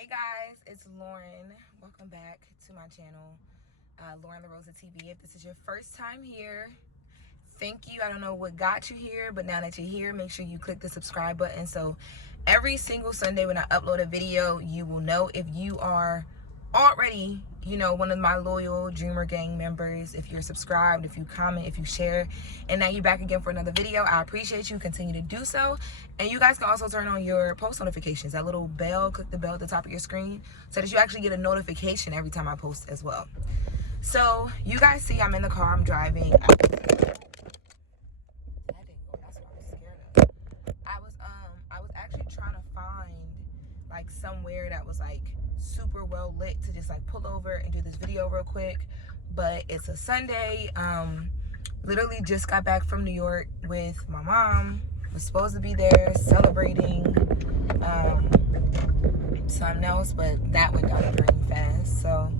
Hey guys, it's Loren. Welcome back to my channel, LORENLOROSA TV. If this is your first time here, thank you. I don't know what got you here, but now that you're here, make sure you click the subscribe button. So every single Sunday when I upload a video, you will know. If you are already, one of my loyal Dreamer Gang members, if you're subscribed, if you comment, if you share, and now you're back again for another video, I appreciate you. Continue to do so. And you guys can also turn on your post notifications, that little bell. Click the bell at the top of your screen so that you actually get a notification every time I post as well. So you guys see I'm in the car, I'm driving. That didn't go. That's what I was scared of. I was actually trying to find like somewhere that was like super well lit to just like pull over and do this video real quick, but it's a Sunday. Literally just got back from New York with my mom. Was supposed to be there celebrating something else, but that went down the drain fast. So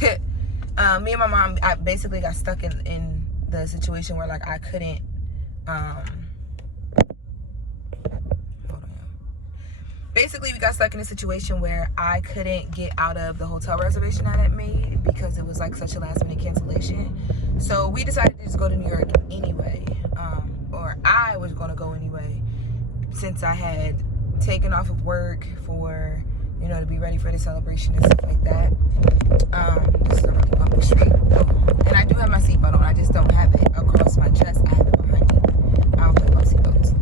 me and my mom, I basically got stuck in the situation where like I couldn't basically we got stuck in a situation where I couldn't get out of the hotel reservation I had made because it was like such a last minute cancellation. So we decided to just go to New York anyway, or I was going to go anyway, since I had taken off of work for, to be ready for the celebration and stuff like that. This is a really bumpy street. Oh, and I do have my seatbelt on, I just don't have it across my chest. I have it behind me. I don't play about seatbelts.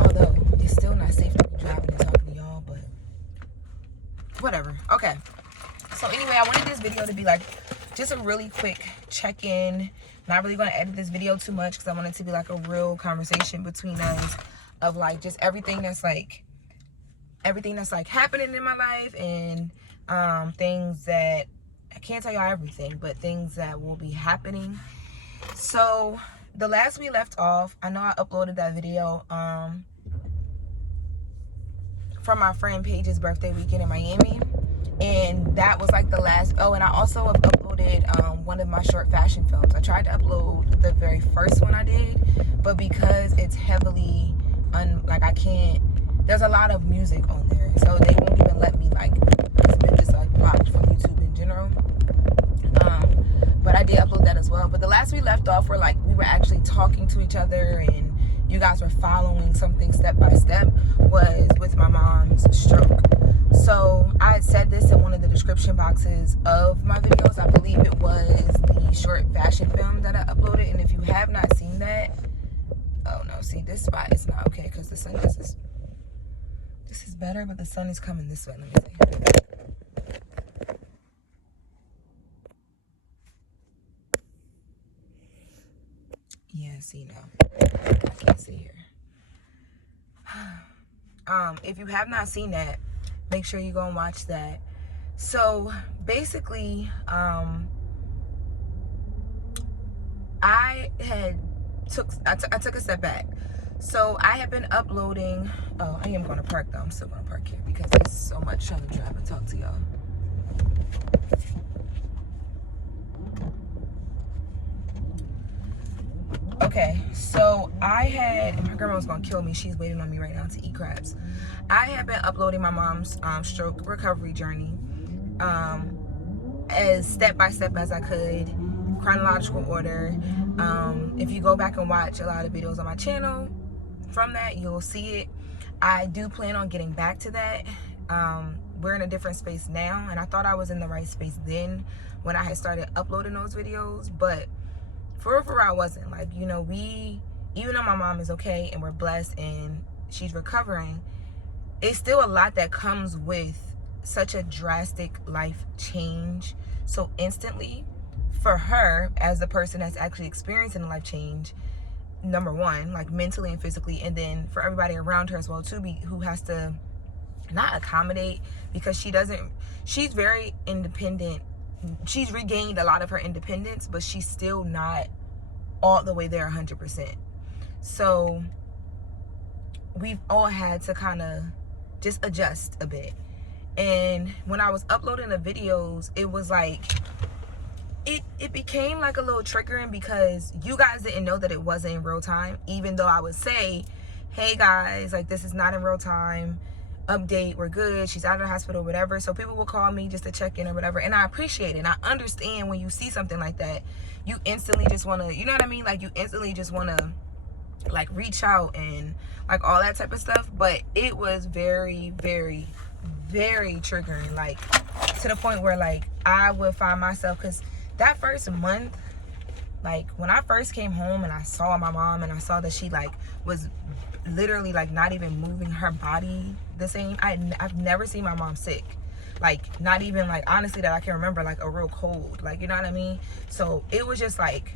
Although it's still not safe to be driving and talking to y'all, but whatever. Okay. So anyway, I wanted this video to be like just a really quick check-in. Not really going to edit this video too much because I want it to be like a real conversation between us of like just everything that's like happening in my life, and things that I can't tell y'all everything, but things that will be happening. So the last we left off, I know I uploaded that video from my friend Paige's birthday weekend in Miami, and that was like the last. Oh, and I also have uploaded one of my short fashion films. I tried to upload the very first one I did, but because it's heavily I can't, there's a lot of music on there, so they won't even let me like, it's been just like blocked from YouTube in general. But I did upload that as well. But the last we left off were like we were actually talking to each other and you guys were following something step by step, was with my mom's stroke. So I had said this in one of the description boxes of my videos. I believe it was the short fashion film that I uploaded. And if you have not seen that, oh no, see, this spot is not okay because the sun, this is better, but the sun is coming this way. Let me see. Yeah, see now. I can't see here. If you have not seen that, make sure you go and watch that. So basically, I took a step back. So I have been uploading. Oh, I am going to park though. I'm still going to park here because there's so much trying to drive and talk to y'all. Okay, so my grandma was gonna kill me. She's waiting on me right now to eat crabs. I have been uploading my mom's stroke recovery journey as step by step as I could, chronological order. If you go back and watch a lot of videos on my channel from that, you'll see it. I do plan on getting back to that. We're in a different space now, and I thought I was in the right space then when I had started uploading those videos, but for real, I wasn't. Like, even though my mom is okay and we're blessed and she's recovering, it's still a lot that comes with such a drastic life change so instantly. For her, as the person that's actually experiencing a life change, number one, like mentally and physically, and then for everybody around her as well too, who has to not accommodate, because she's very independent. She's regained a lot of her independence, but she's still not all the way there 100%. So we've all had to kind of just adjust a bit. And when I was uploading the videos, it was like it became like a little triggering because you guys didn't know that it wasn't in real time, even though I would say, hey guys, like, this is not in real time. update, we're good, she's out of the hospital, whatever. So people will call me just to check in or whatever, and I appreciate it. And I understand when you see something like that, you instantly just want to, you know what I mean, like you instantly just want to like reach out and like all that type of stuff. But it was very, very, very triggering, like to the point where like I would find myself, because that first month, like when I first came home and I saw my mom and I saw that she like was literally like not even moving her body the same. I've never seen my mom sick, like not even like honestly that I can remember like a real cold, like, you know what I mean. So it was just like,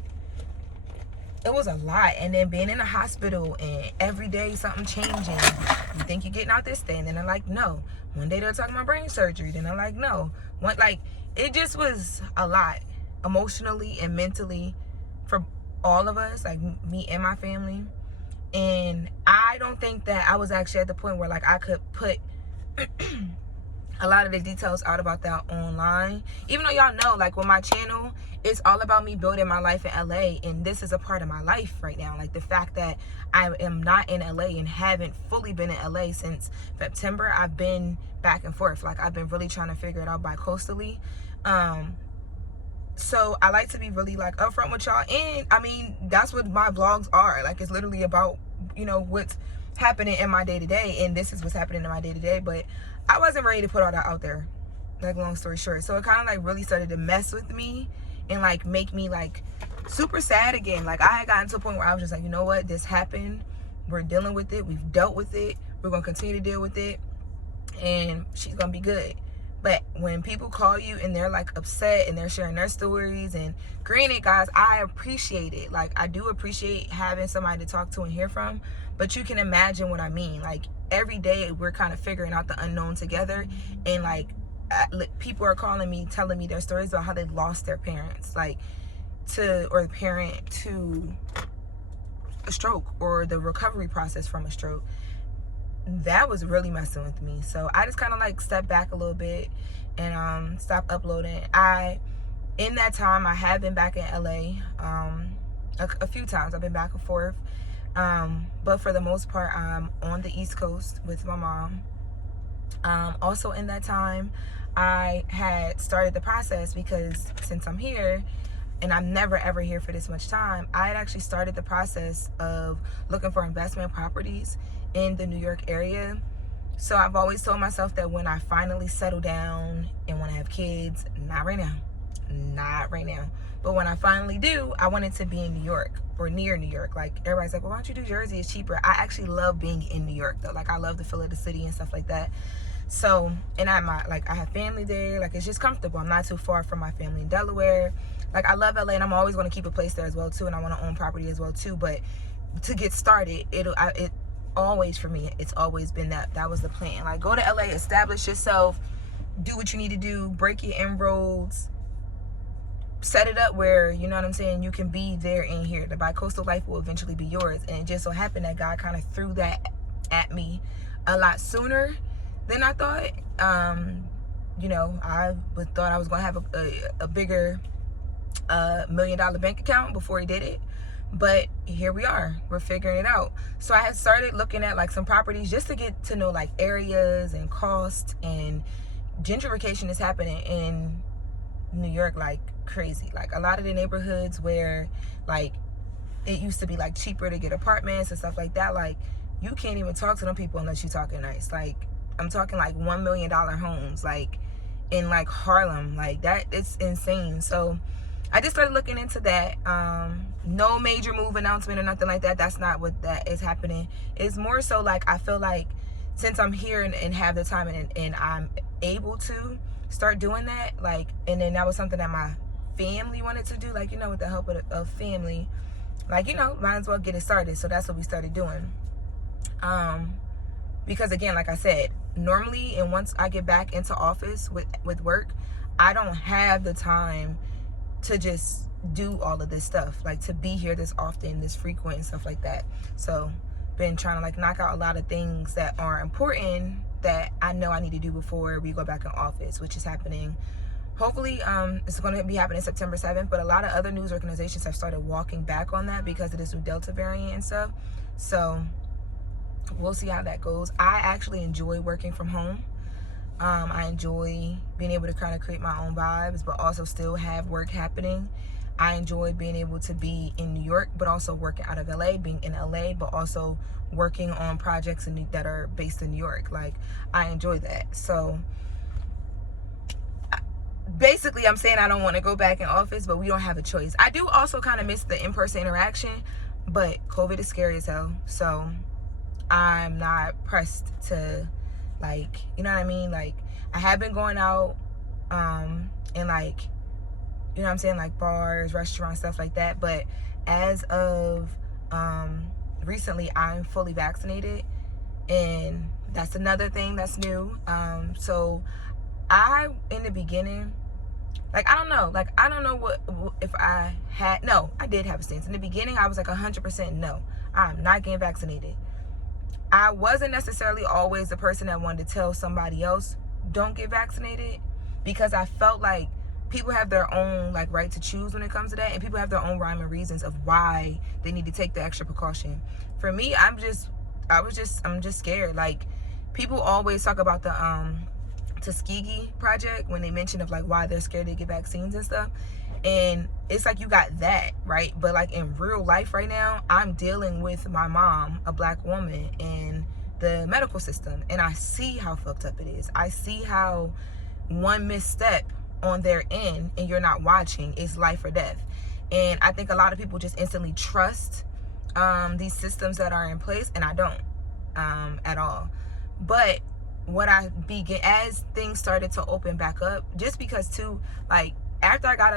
it was a lot. And then being in the hospital and every day something changing, you think you're getting out this thing, and they're like no, one day they're talking about brain surgery, then they're like no, one, like it just was a lot emotionally and mentally for all of us, like me and my family. And I don't think that I was actually at the point where like I could put a lot of the details out about that online, even though y'all know like with my channel, it's all about me building my life in LA, and this is a part of my life right now. Like the fact that I am not in LA and haven't fully been in LA since September. I've been back and forth, like I've been really trying to figure it out bi-coastally. So I like to be really like upfront with y'all, and I mean that's what my vlogs are, like it's literally about, you know, what's happening in my day-to-day, and this is what's happening in my day-to-day. But I wasn't ready to put all that out there, like long story short. So it kind of like really started to mess with me and like make me like super sad again. Like I had gotten to a point where I was just like, you know what, this happened, we're dealing with it, we've dealt with it, we're gonna continue to deal with it, and she's gonna be good. But when people call you and they're like upset and they're sharing their stories, and granted guys, I appreciate it, like I do appreciate having somebody to talk to and hear from, but you can imagine what I mean. Like every day we're kind of figuring out the unknown together, and like people are calling me, telling me their stories about how they lost their parents, like or the parent to a stroke, or the recovery process from a stroke. That was really messing with me. So I just kind of like stepped back a little bit and stopped uploading. In that time I have been back in LA a few times. I've been back and forth, but for the most part I'm on the East Coast with my mom. Also in that time I had started the process, because since I'm here and I'm never ever here for this much time, I had actually started the process of looking for investment properties in the New York area. So I've always told myself that when I finally settle down and when I have kids, not right now, but when I finally do, I want it to be in New York or near New York. Like everybody's like, well, why don't you do Jersey, it's cheaper. I actually love being in New York though. Like I love the feel of the city and stuff like that. So, and I have family there, like it's just comfortable. I'm not too far from my family in Delaware. Like I love LA, and I'm always going to keep a place there as well too, and I want to own property as well too. But to get started, it always, for me, it's always been that was the plan. Like go to LA, establish yourself, do what you need to do, break your inroads, set it up where, you know what I'm saying, you can be there and here. The bi-coastal life will eventually be yours. And it just so happened that God kind of threw that at me a lot sooner than I thought. You know, I thought I was gonna have a bigger $1 million bank account before he did it. But here we are, we're figuring it out. So I had started looking at like some properties just to get to know like areas and cost. And gentrification is happening in New York like crazy. Like a lot of the neighborhoods where like it used to be like cheaper to get apartments and stuff like that, like you can't even talk to them people unless you're talking nice. Like I'm talking like $1 million homes like in like Harlem, like that, it's insane. So I just started looking into that. No major move announcement or nothing like that. That's not what that is happening. It's more so like I feel like since I'm here and have the time and I'm able to start doing that, like, and then that was something that my family wanted to do, like, you know, with the help of family, like, you know, might as well get it started. So that's what we started doing. Because again, like I said, normally, and once I get back into office with work, I don't have the time to just do all of this stuff, like to be here this often, this frequent and stuff like that. So been trying to like knock out a lot of things that are important that I know I need to do before we go back in office, which is happening. Hopefully it's going to be happening September 7th, but a lot of other news organizations have started walking back on that because of this new Delta variant and stuff. So we'll see how that goes. I actually enjoy working from home. I enjoy being able to kind of create my own vibes, but also still have work happening. I enjoy being able to be in New York, but also working out of LA, being in LA, but also working on projects that are based in New York. Like, I enjoy that. So basically, I'm saying I don't want to go back in office, but we don't have a choice. I do also kind of miss the in-person interaction, but COVID is scary as hell. So I'm not pressed to, like, you know what I mean? Like, I have been going out and, like, you know what I'm saying, like bars, restaurants, stuff like that. But as of recently, I'm fully vaccinated, and that's another thing that's new. So in the beginning, like, I don't know what if I had. No, I did have a stance in the beginning. I was like 100% no, I'm not getting vaccinated. I wasn't necessarily always the person that wanted to tell somebody else don't get vaccinated, because I felt like people have their own, like, right to choose when it comes to that, and people have their own rhyme and reasons of why they need to take the extra precaution. For me, I'm just scared. Like, people always talk about the Tuskegee project when they mention of, like, why they're scared to get vaccines and stuff, and it's like, you got that, right? But, like, in real life right now, I'm dealing with my mom, a Black woman, in the medical system, and I see how fucked up it is. I see how one misstep on their end and you're not watching is life or death. And I think a lot of people just instantly trust these systems that are in place, and I don't at all. But what I began, as things started to open back up, just because too, like, after I got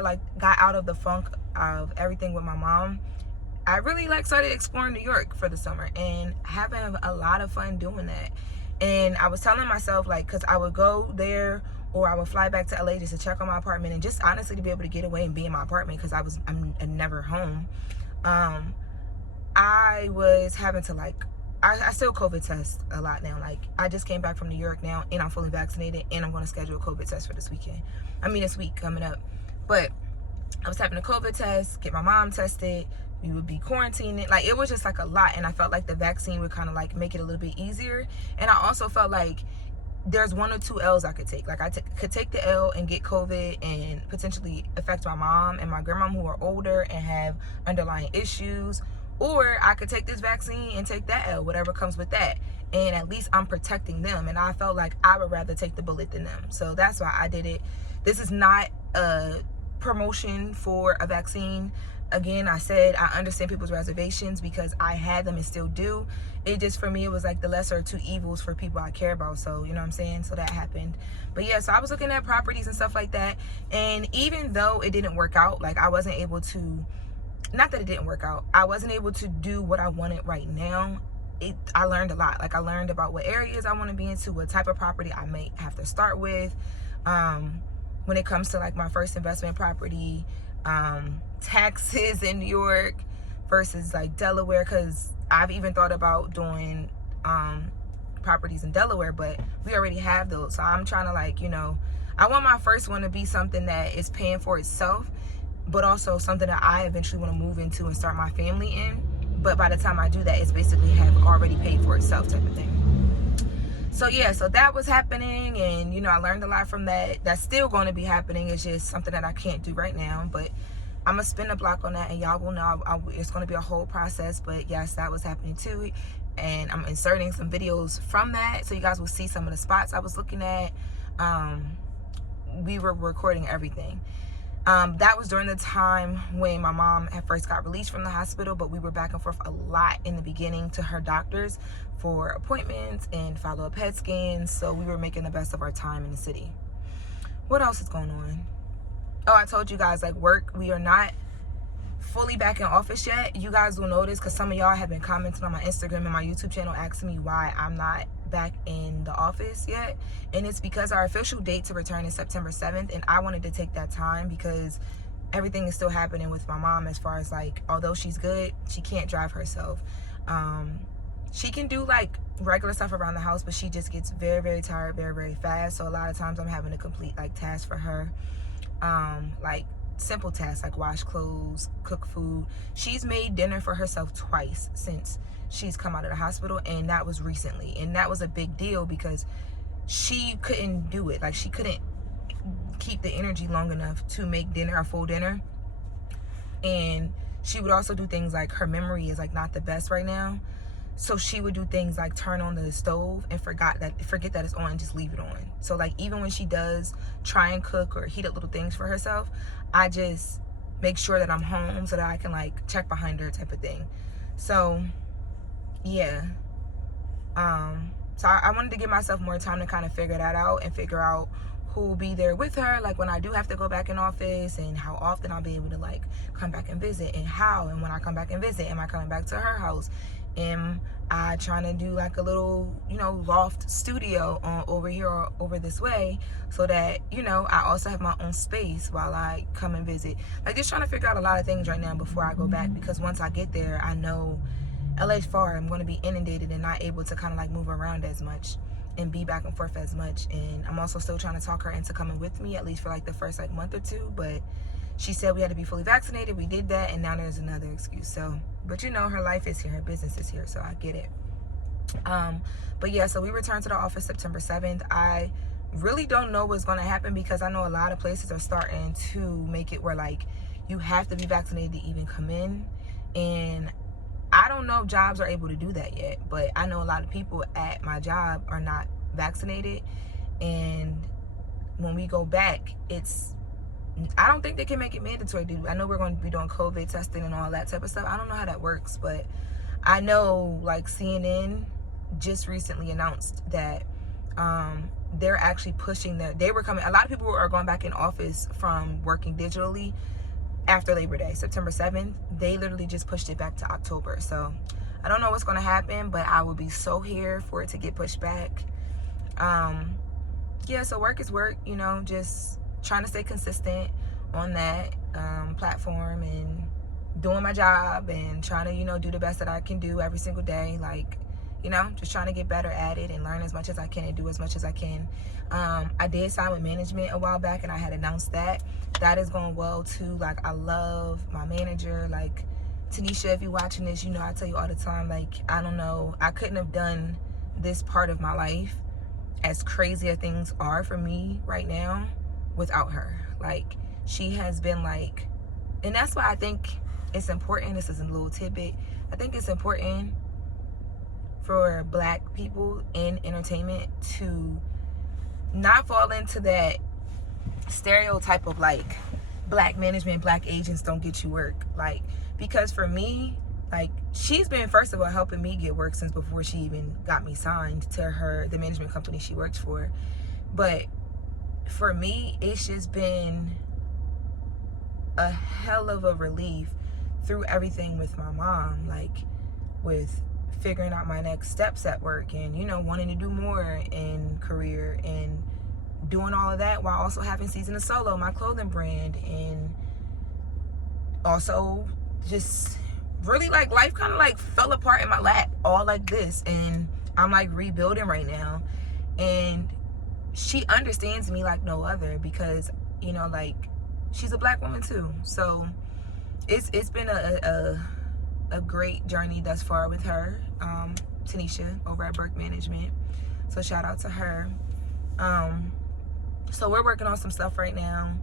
out of the funk of everything with my mom, I really, like, started exploring New York for the summer and having a lot of fun doing that. And I was telling myself, like, because I would go there or I would fly back to LA just to check on my apartment, and just honestly to be able to get away and be in my apartment, because I'm never home. I was having to, like, I still COVID test a lot now. Like, I just came back from New York now, and I'm fully vaccinated, and I'm going to schedule a COVID test for this week coming up. But I was having a COVID test, get my mom tested, we would be quarantining. Like, it was just, like, a lot, and I felt like the vaccine would kind of, like, make it a little bit easier. And I also felt like there's 1 or 2 L's I could take. Like, I could take the L and get COVID and potentially affect my mom and my grandma, who are older and have underlying issues, or I could take this vaccine and take that L, whatever comes with that, and at least I'm protecting them. And I felt like I would rather take the bullet than them, so that's why I did it. This is not a promotion for a vaccine. Again, I said I understand people's reservations because I had them and still do. It just, for me, it was like the lesser of 2 evils for people I care about. So, you know what I'm saying? So that happened. But yeah, so I was looking at properties and stuff like that. And even though it didn't work out, like, I wasn't able to, not that it didn't work out, I wasn't able to do what I wanted right now. I learned a lot. Like, I learned about what areas I want to be into, what type of property I may have to start with. When it comes to, like, my first investment property, taxes in New York versus, like, Delaware, because I've even thought about doing properties in Delaware, but we already have those. So I'm trying to, like, you know, I want my first one to be something that is paying for itself, but also something that I eventually want to move into and start my family in. But by the time I do that, it's basically have already paid for itself type of thing. So yeah, so that was happening, and, you know, I learned a lot from that. That's still going to be happening. It's just something that I can't do right now, but I'm gonna spin a block on that, and y'all will know. It's gonna be a whole process, but yes, that was happening too. And I'm inserting some videos from that, so you guys will see some of the spots I was looking at. We were recording everything. That was during the time when my mom at first got released from the hospital, but we were back and forth a lot in the beginning to her doctors for appointments and follow-up head scans. So we were making the best of our time in the city. What else is going on? Oh, I told you guys, like, work, we are not fully back in office yet. You guys will notice, because some of y'all have been commenting on my Instagram and my YouTube channel asking me why I'm not back in the office yet. And it's because our official date to return is September 7th, and I wanted to take that time because everything is still happening with my mom, as far as, like, although she's good, she can't drive herself. She can do, like, regular stuff around the house, but she just gets very, very tired very, very fast. So a lot of times I'm having to complete, like, tasks for her. Like, simple tasks like wash clothes, cook food. She's made dinner for herself twice since she's come out of the hospital, and that was recently. And that was a big deal because she couldn't do it. Like, she couldn't keep the energy long enough to make dinner, a full dinner. And she would also do things like, her memory is like not the best right now, so she would do things like turn on the stove and forget that it's on and just leave it on. So like, even when she does try and cook or heat up little things for herself, I just make sure that I'm home so that I can like check behind her, type of thing. So yeah, so I wanted to give myself more time to kind of figure that out and figure out who will be there with her, like when I do have to go back in office, and how often I'll be able to like come back and visit, and how. And when I come back and visit, am I coming back to her house? Am I trying to do like a little, you know, loft studio on over here or over this way, so that, you know, I also have my own space while I come and visit. Like, just trying to figure out a lot of things right now before I go back, because once I get there, I know LA's far. I'm going to be inundated and not able to kind of like move around as much and be back and forth as much. And I'm also still trying to talk her into coming with me, at least for like the first like month or two. But she said we had to be fully vaccinated. We did that, and now there's another excuse. So, but you know, her life is here, her business is here, so I get it. But yeah, so we returned to the office September 7th. I really don't know what's going to happen, because I know a lot of places are starting to make it where like you have to be vaccinated to even come in. And I don't know if jobs are able to do that yet, but I know a lot of people at my job are not vaccinated. And when we go back, I don't think they can make it mandatory. I know we're going to be doing COVID testing and all that type of stuff. I don't know how that works, but I know like CNN just recently announced that they're actually pushing a lot of people are going back in office from working digitally after Labor Day, September 7th. They literally just pushed it back to October. So I don't know what's going to happen, but I will be so here for it to get pushed back. Yeah, so work is work, you know, just trying to stay consistent on that platform and doing my job and trying to, you know, do the best that I can do every single day. Like, you know, just trying to get better at it and learn as much as I can and do as much as I can. I did sign with management a while back, and I had announced that. That is going well too. Like, I love my manager. Like, Tanisha, if you're watching this, you know I tell you all the time, like, I don't know, I couldn't have done this part of my life, as crazy as things are for me right now, without her. Like, she has been like, and that's why I think it's important. This is a little tidbit. I think it's important for Black people in entertainment to not fall into that stereotype of like Black management, Black agents don't get you work. Like, because for me, like, she's been, first of all, helping me get work since before she even got me signed to the management company she works for. But for me, it's just been a hell of a relief through everything with my mom, like with figuring out my next steps at work, and, you know, wanting to do more in career, and doing all of that while also having Season of Solo, my clothing brand, and also just really like life kind of like fell apart in my lap all like this, and I'm like rebuilding right now. And she understands me like no other, because, you know, like, she's a Black woman too. So it's been a great journey thus far with her, Tanisha over at Burke Management. So shout out to her. So we're working on some stuff right now.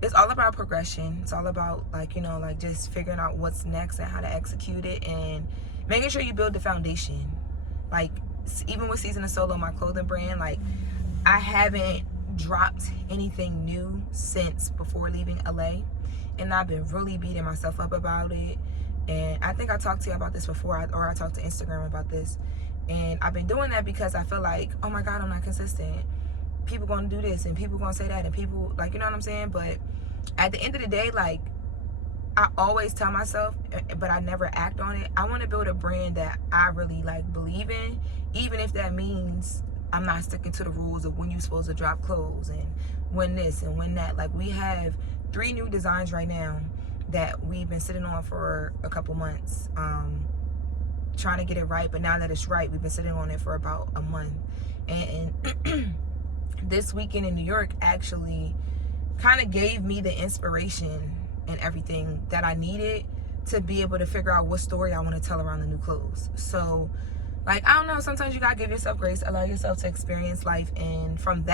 It's all about progression. It's all about, like, you know, like just figuring out what's next and how to execute it, and making sure you build the foundation. Like, even with Season of Solo, my clothing brand, like, I haven't dropped anything new since before leaving LA, and I've been really beating myself up about it. And I think I talked to you about this before, or I talked to Instagram about this. And I've been doing that because I feel like, oh my God, I'm not consistent. People gonna do this, and people gonna say that, and people, like, you know what I'm saying? But at the end of the day, like, I always tell myself, but I never act on it, I want to build a brand that I really like believe in, even if that means I'm not sticking to the rules of when you're supposed to drop clothes and when this and when that. Like, we have 3 new designs right now that we've been sitting on for a couple months, trying to get it right. But now that it's right, we've been sitting on it for about a month. And this weekend in New York, actually, kind of gave me the inspiration and everything that I needed to be able to figure out what story I want to tell around the new clothes. So, like, I don't know, sometimes you gotta give yourself grace, allow yourself to experience life, and from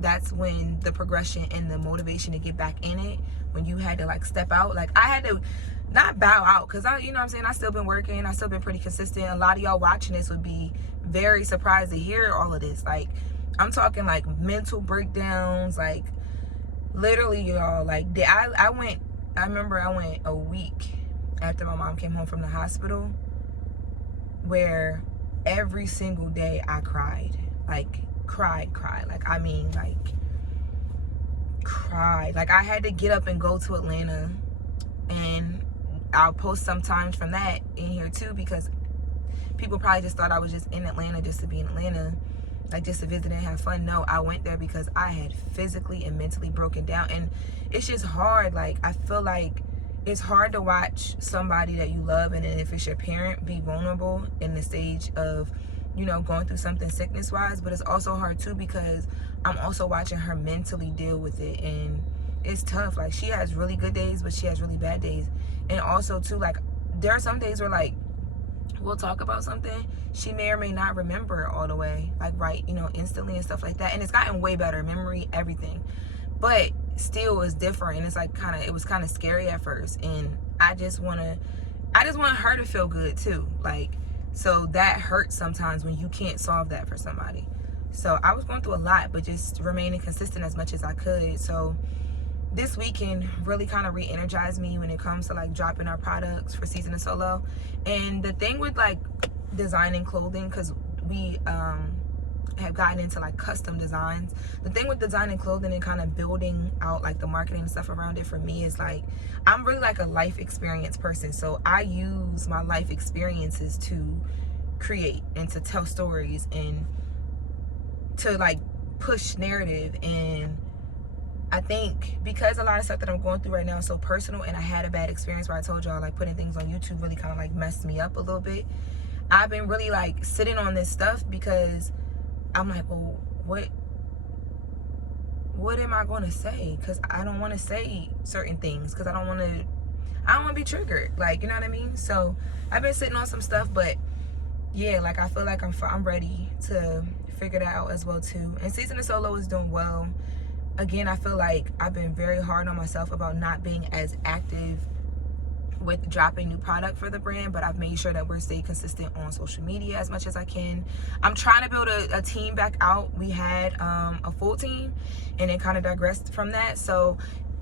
that's when the progression and the motivation to get back in it, when you had to like step out. Like, I had to not bow out, because I, you know what I'm saying, I still been working, I still been pretty consistent. A lot of y'all watching this would be very surprised to hear all of this. Like, I'm talking like mental breakdowns, like literally, y'all. Like, I remember I went a week after my mom came home from the hospital where every single day I cried. Like, cried. Like, I mean, like, cried. Like, I had to get up and go to Atlanta, and I'll post sometimes from that in here too, because people probably just thought I was just in Atlanta just to be in Atlanta, like just to visit and have fun. No, I went there because I had physically and mentally broken down, and it's just hard. Like, I feel like it's hard to watch somebody that you love, and then if it's your parent, be vulnerable in the stage of, you know, going through something sickness wise. But it's also hard too, because I'm also watching her mentally deal with it, and it's tough. Like, she has really good days, but she has really bad days. And also too, like, there are some days where, like, we'll talk about something, she may or may not remember all the way, like, right, you know, instantly and stuff like that. And it's gotten way better, memory, everything, but still is different. And it's like it was kind of scary at first, and I just want her to feel good too. Like, so that hurts sometimes when you can't solve that for somebody. So I was going through a lot, but just remaining consistent as much as I could. So this weekend really kind of re-energized me when it comes to like dropping our products for Season of Solo. And the thing with like designing clothing, because we have gotten into like custom designs, the thing with designing clothing and kind of building out like the marketing and stuff around it for me is like, I'm really like a life experience person. So I use my life experiences to create and to tell stories and to like push narrative. And I think because a lot of stuff that I'm going through right now is so personal, and I had a bad experience where I told y'all like putting things on YouTube really kind of like messed me up a little bit. I've been really like sitting on this stuff because I'm like, well, what am I going to say? Because I don't want to say certain things, because I don't want to be triggered, like, you know what I mean? So I've been sitting on some stuff, but yeah, like, I feel like I'm ready to figure that out as well too. And Season of Solo is doing well. Again, I feel like I've been very hard on myself about not being as active with dropping new product for the brand, but I've made sure that we're staying consistent on social media as much as I can. I'm trying to build a team back out. We had a full team, and it kind of digressed from that. So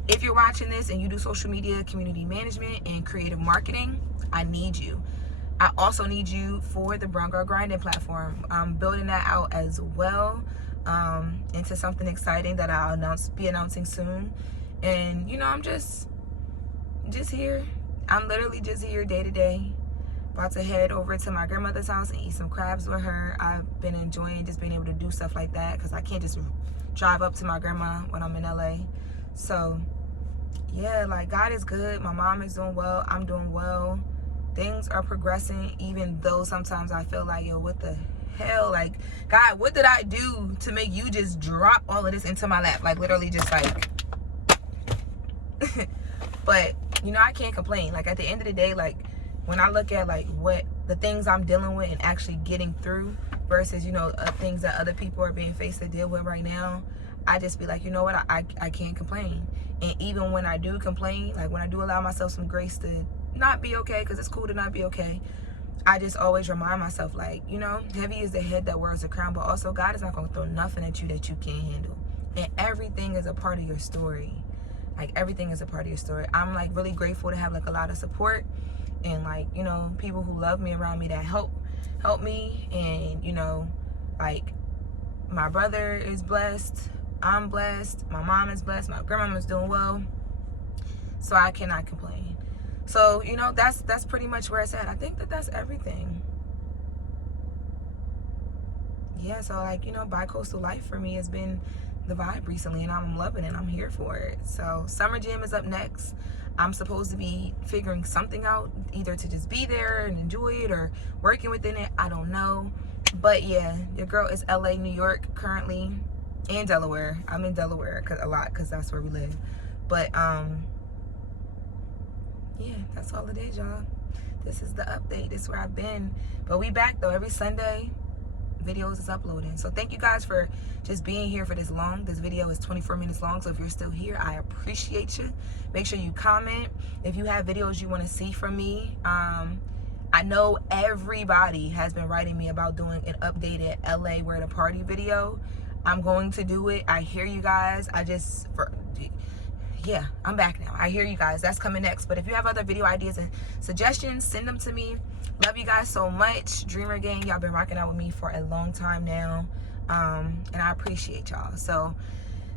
if you're watching this and you do social media, community management, and creative marketing, I need you. I also need you for the Brown Girl Grinding platform. I'm building that out as well, into something exciting that I'll be announcing soon. And you know, I'm just here. I'm literally just here day to day. About to head over to my grandmother's house and eat some crabs with her. I've been enjoying just being able to do stuff like that, because I can't just drive up to my grandma when I'm in LA. So yeah, like, God is good. My mom is doing well. I'm doing well. Things are progressing, even though sometimes I feel like, yo, what the hell? Like, God, what did I do to make you just drop all of this into my lap? Like, literally just like but you know, I can't complain. Like, at the end of the day, like, when I look at like what the things I'm dealing with and actually getting through versus, you know, things that other people are being faced to deal with right now, I just be like, you know what, I can't complain. And even when I do complain, like when I do allow myself some grace to not be okay, because it's cool to not be okay, I just always remind myself, like, you know, heavy is the head that wears the crown, but also God is not going to throw nothing at you that you can't handle. And everything is a part of your story. Like, everything is a part of your story. I'm like really grateful to have like a lot of support, and like, you know, people who love me around me that help me. And you know, like, my brother is blessed, I'm blessed, my mom is blessed, my grandmama's doing well, so I cannot complain. So, you know, that's pretty much where it's at. I think that's everything. Yeah, so like, you know, bi-coastal life for me has been the vibe recently, and I'm loving it. I'm here for it. So Summer Jam is up next. I'm supposed to be figuring something out, either to just be there and enjoy it or working within it. I don't know. But yeah, your girl is LA, New York currently. and Delaware. I'm in Delaware a lot because that's where we live. But yeah, that's all it is, y'all. This is the update. This is where I've been. But we back though. Every Sunday videos is uploading. So thank you guys for just being here for this long. This video is 24 minutes long, so if you're still here, I appreciate you. Make sure you comment if you have videos you want to see from me. I know everybody has been writing me about doing an updated LA Where to Party video. I'm going to do it. I hear you guys. Yeah, I'm back now. I hear you guys. That's coming next. But if you have other video ideas and suggestions, send them to me. Love you guys so much. Dreamer Gang, y'all been rocking out with me for a long time now. And I appreciate y'all. So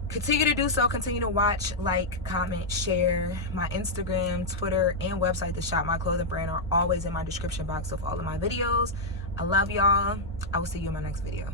continue to do so. Continue to watch, like, comment, share. My Instagram, Twitter, and website, the Shop My Clothing brand, are always in my description box of all of my videos. I love y'all. I will see you in my next video.